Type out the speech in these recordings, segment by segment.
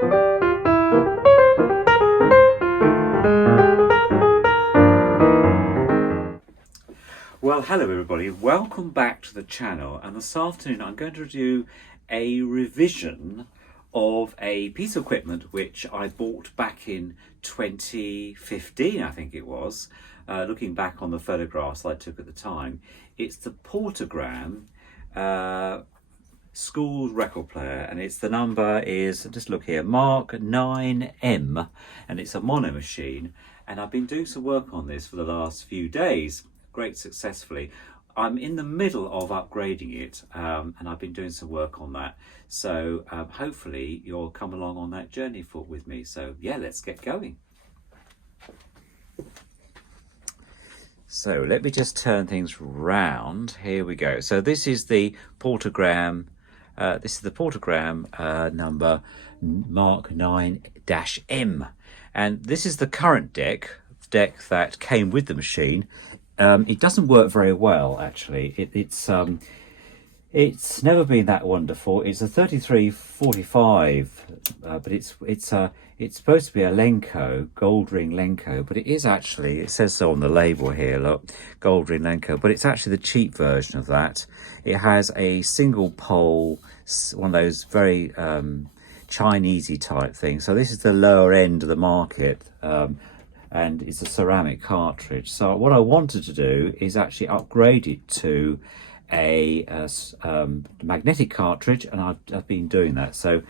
Well, hello everybody, welcome back to the channel, and this afternoon I'm going to do a revision of a piece of equipment which I bought back in 2015, I think it was, looking back on the photographs I took at the time. It's the Portagram school record player, and the number is, just look here, Mark 9M, and it's a mono machine, and I've been doing some work on this for the last few days. Great successfully. I'm in the middle of upgrading it, and I've been doing some work on that, so hopefully you'll come along on that journey with me. So yeah, let's get going. So let me just turn things round. Here we go. So this is the Portagram number Mark 9-M, and this is the current deck that came with the machine. It doesn't work very well, actually. It's never been that wonderful. It's a 3345, but it's supposed to be a Lenco, gold ring Lenco, but it is actually, it says so on the label here, look, gold ring Lenco, but it's actually the cheap version of that. It has a single pole, one of those very Chinesey type things. So this is the lower end of the market. And it's a ceramic cartridge. So what I wanted to do is actually upgrade it to a magnetic cartridge, and I've been doing that. So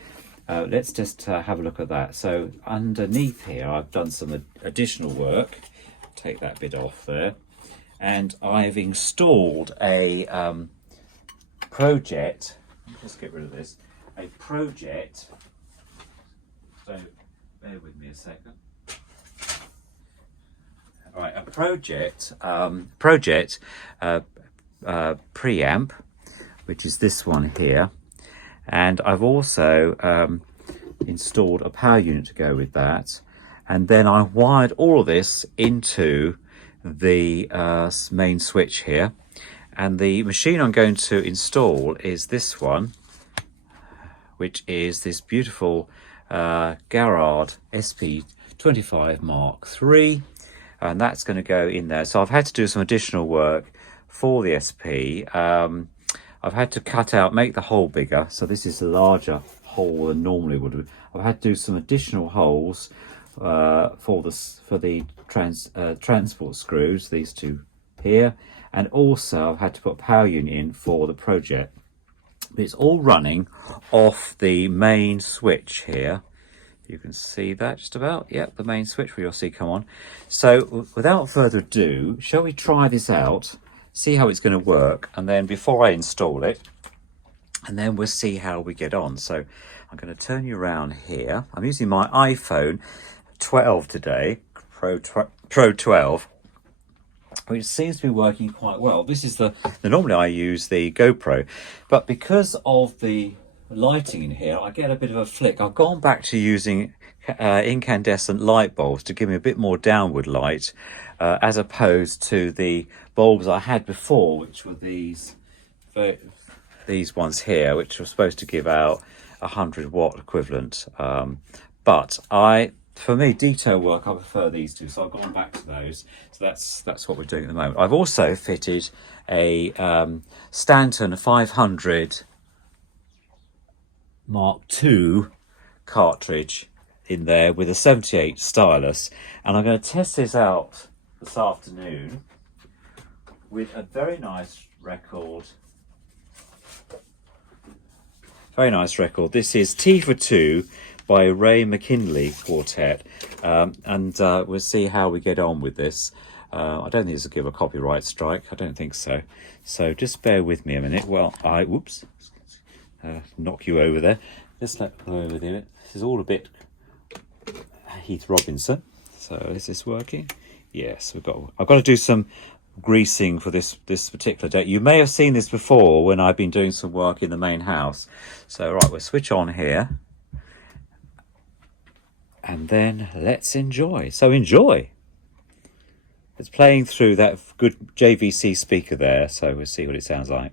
let's just have a look at that. So underneath here I've done some additional work. Take that bit off there, and I've installed a project. Just get rid of this. A project. So bear with me a second. Right, a project preamp, which is this one here, and I've also installed a power unit to go with that, and then I wired all of this into the main switch here. And the machine I'm going to install is this one, which is this beautiful Garrard SP25 Mark III. And that's going to go in there. So I've had to do some additional work for the SP. I've had to cut out, make the hole bigger. So this is a larger hole than normally would be. I've had to do some additional holes for the transport screws, these two here. And also I've had to put a power unit in for the project. But it's all running off the main switch here. You can see that just about. Yep, the main switch where you'll see come on. So without further ado, shall we try this out, see how it's going to work, and then before I install it, and then we'll see how we get on. So I'm going to turn you around here. I'm using my iPhone 12 today, Pro 12, which seems to be working quite well. This is normally I use the GoPro, but because of the lighting in here, I get a bit of a flick. I've gone back to using incandescent light bulbs to give me a bit more downward light, as opposed to the bulbs I had before, which were these ones here, which were supposed to give out 100-watt equivalent. But for me, detail work, I prefer these two, so I've gone back to those. So that's what we're doing at the moment. I've also fitted a Stanton 500 Mark II cartridge in there with a 78 stylus, and I'm going to test this out this afternoon with a very nice record. This is T for Two by Ray McKinley Quartet, and we'll see how we get on with this. I don't think this will give a copyright strike. I don't think so. So just bear with me a minute. Well, whoops. Knock you over there. Just let go over there. This is all a bit Heath Robinson. So is this working? Yes, I've got to do some greasing for this particular day. You may have seen this before when I've been doing some work in the main house. So right, we'll switch on here, and then let's enjoy. So enjoy. It's playing through that good JVC speaker there, so we'll see what it sounds like.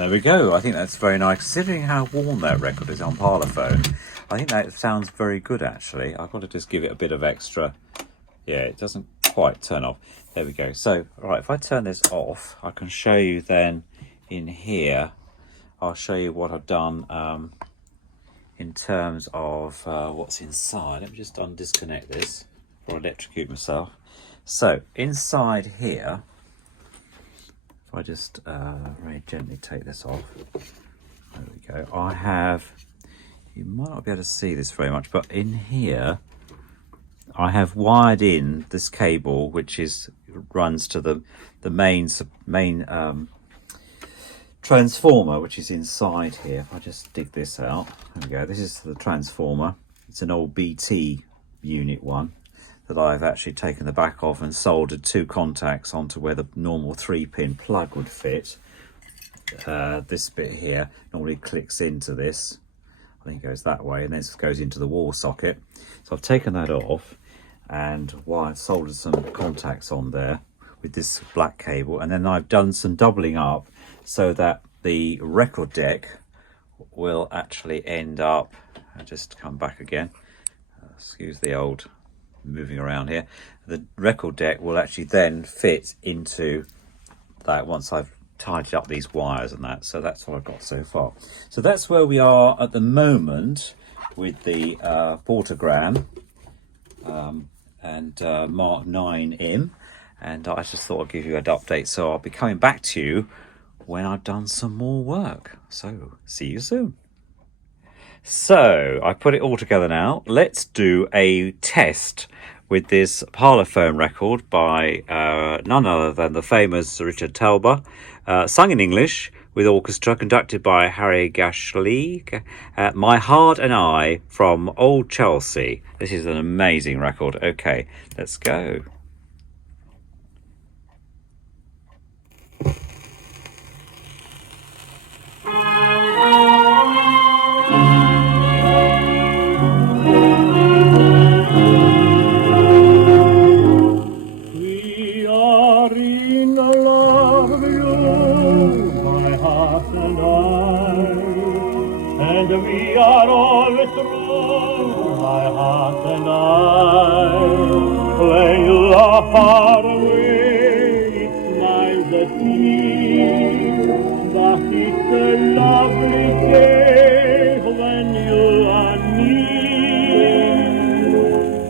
There we go. I think that's very nice, considering how warm that record is on Parlophone. I think that sounds very good, actually. I've got to just give it a bit of extra. Yeah, it doesn't quite turn off. There we go. So, all right, if I turn this off, I can show you then in here. I'll show you what I've done in terms of what's inside. Let me just disconnect this or electrocute myself. So, inside here, if I just very gently take this off, there we go. I have, you might not be able to see this very much, but in here I have wired in this cable, which runs to the main transformer, which is inside here. If I just dig this out, there we go. This is the transformer. It's an old BT unit one that I've actually taken the back off and soldered 2 contacts onto where the normal 3-pin plug would fit. This bit here normally clicks into this. I think it goes that way, and then it goes into the wall socket. So I've taken that off and soldered some contacts on there with this black cable, and then I've done some doubling up so that the record deck will actually end up, I'll just come back again, excuse the old moving around here, the record deck will actually then fit into that once I've tidied up these wires and that. So that's what I've got so far. So that's where we are at the moment with the Portagram and Mark 9M, and I just thought I'd give you an update. So I'll be coming back to you when I've done some more work. So see you soon. So I put it all together now. Let's do a test with this Parlophone record by none other than the famous Richard Talbot, sung in English with orchestra conducted by Harry Gashley. My Heart and I from Old Chelsea. This is an amazing record. Okay, let's go. We are always true, my heart and I. When you are far away, it smiles at me. But it's a lovely day when you are near.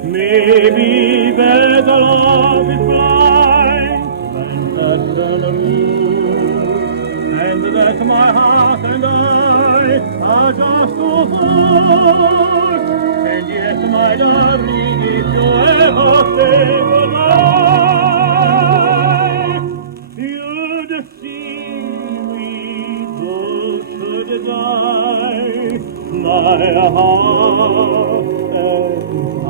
Maybe there's a love is blind when the sun moves, and that my heart and I are just too full. And yet, my darling, if you ever say goodbye, you'd see me both should die, my heart and I.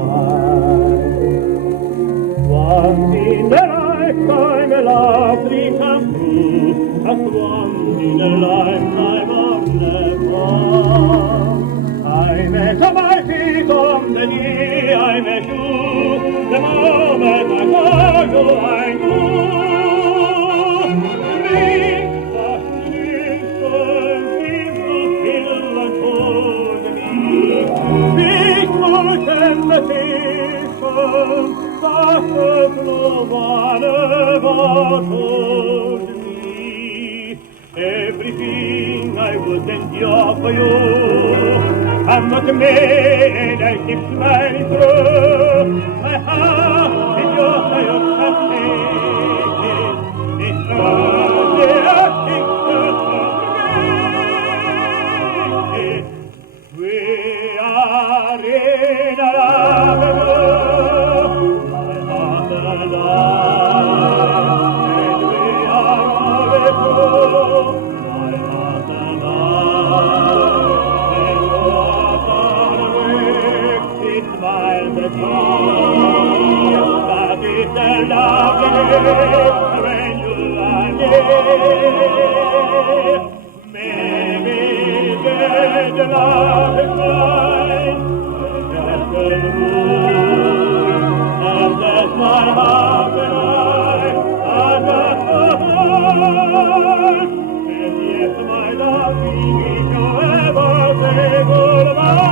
Once in a lifetime, a love dream come true, just once in a lifetime of never. I met my feet on the day I met you. The moment I saw you, I knew. Dreams of innocence seemed to fill and hold me. Peaceful temptation, such as no one ever told me. Everything I would endure for you, I'm not made, I keep smiling through. My heart is yours, I have it's only a picture for me. We are in a love, my heart and I, and we are always true, my heart and I. Smiles at me, but it's a lovely when you are near. Maybe there's a love is blind, just a moon, and that's my heart and I just a heart. And yes, my darling, if you ever say goodbye,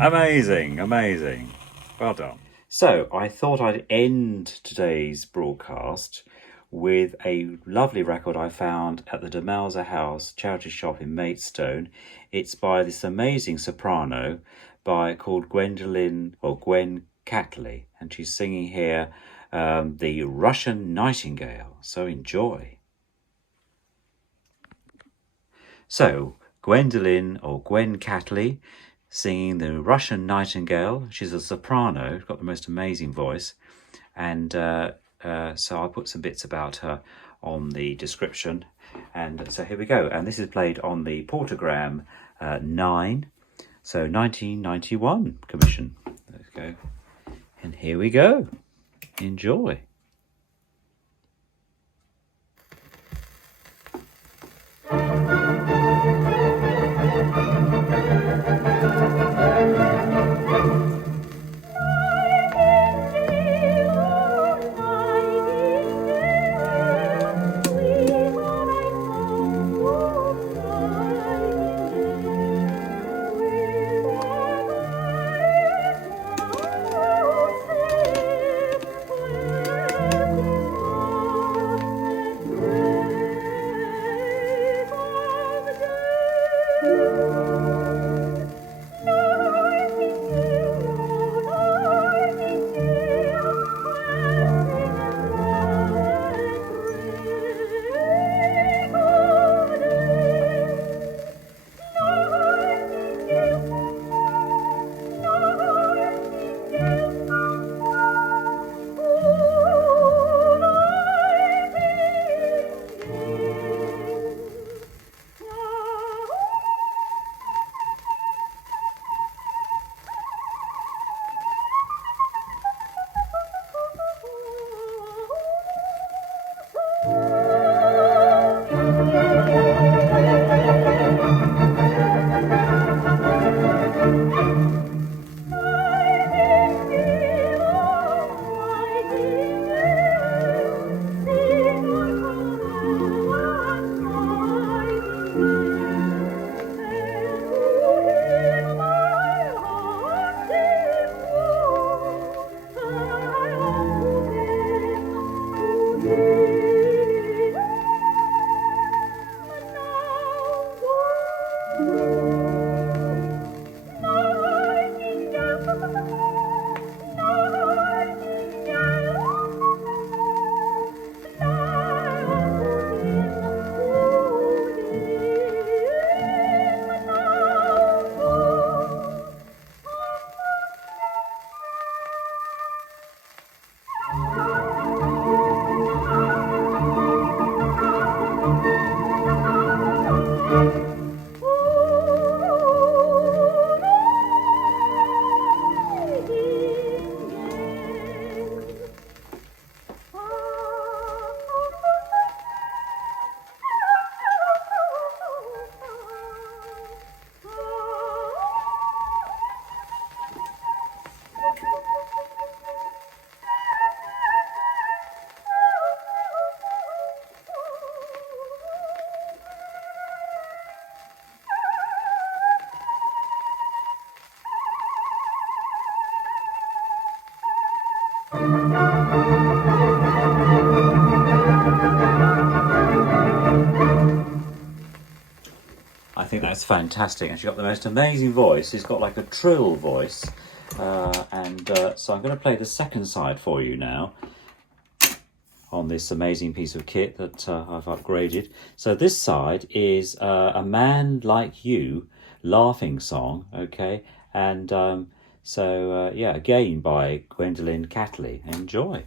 Amazing, amazing. Well done. So I thought I'd end today's broadcast with a lovely record I found at the Demelza House charity shop in Maidstone. It's by this amazing soprano called Gwen Catley, and she's singing here the Russian Nightingale. So enjoy. So Gwen Catley singing the Russian Nightingale. She's a soprano, got the most amazing voice, and so I'll put some bits about her on the description. And so here we go, and this is played on the Portagram 9, so 1991 commission. Let's go, and here we go. Enjoy. Thank you. That's fantastic. And she's got the most amazing voice. She's got like a trill voice. So I'm going to play the second side for you now on this amazing piece of kit that I've upgraded. So this side is A Man Like You laughing song, okay? And yeah, again by Gwendolyn Catley. Enjoy.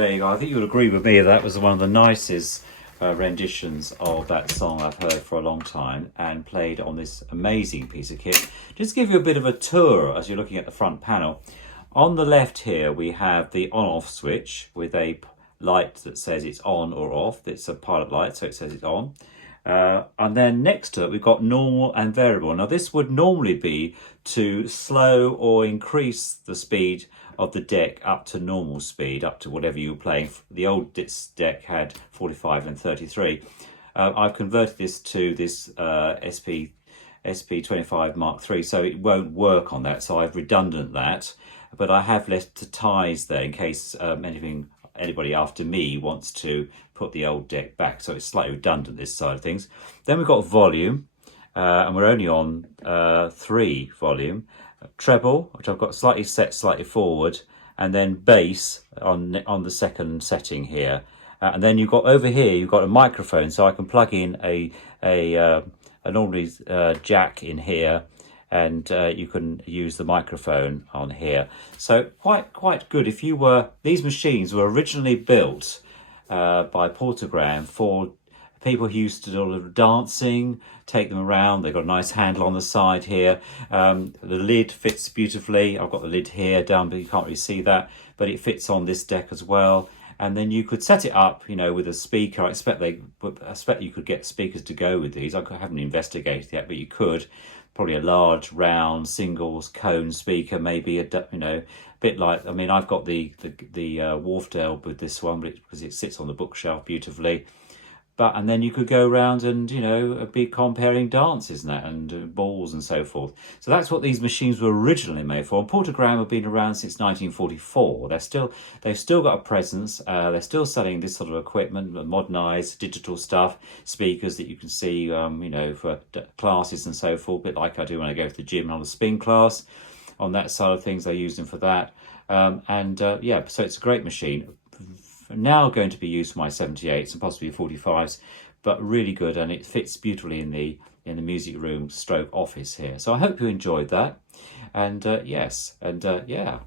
There you go. I think you'll agree with me that was one of the nicest renditions of that song I've heard for a long time, and played on this amazing piece of kit. Just to give you a bit of a tour as you're looking at the front panel. On the left here we have the on-off switch with a light that says it's on or off. It's a pilot light, so it says it's on. And then next to it we've got normal and variable. Now this would normally be to slow or increase the speed of the deck up to normal speed, up to whatever you were playing. The old deck had 45 and 33. I've converted this to this SP25 Mark III, so it won't work on that, so I've redundant that. But I have left the ties there in case anybody after me wants to put the old deck back, so it's slightly redundant, this side of things. Then we've got volume, and we're only on 3 volume. Treble, which I've got slightly set slightly forward, and then bass on the second setting here. And then you've got over here, you've got a microphone, so I can plug in a normally jack in here, and you can use the microphone on here. So quite good. If you were, these machines were originally built by Portagram for People who used to do a lot of dancing, take them around. They've got a nice handle on the side here. The lid fits beautifully. I've got the lid here down, but you can't really see that. But it fits on this deck as well. And then you could set it up, you know, with a speaker. I expect you could get speakers to go with these. I haven't investigated yet, but you could. Probably a large, round, singles cone speaker, maybe a bit like. I mean, I've got the Wharfdale with this one, but because it sits on the bookshelf beautifully. And then you could go around and, you know, be comparing dances and balls and so forth. So that's what these machines were originally made for. And Portagram have been around since 1944. They've still got a presence. They're still selling this sort of equipment, modernised digital stuff, speakers that you can see, you know, for classes and so forth, a bit like I do when I go to the gym on a spin class. On that side of things, I use them for that. Yeah, so it's a great machine. Now going to be used for my 78s and possibly 45s, but really good, and it fits beautifully in the music room stroke office here. So I hope you enjoyed that, and yes, and yeah.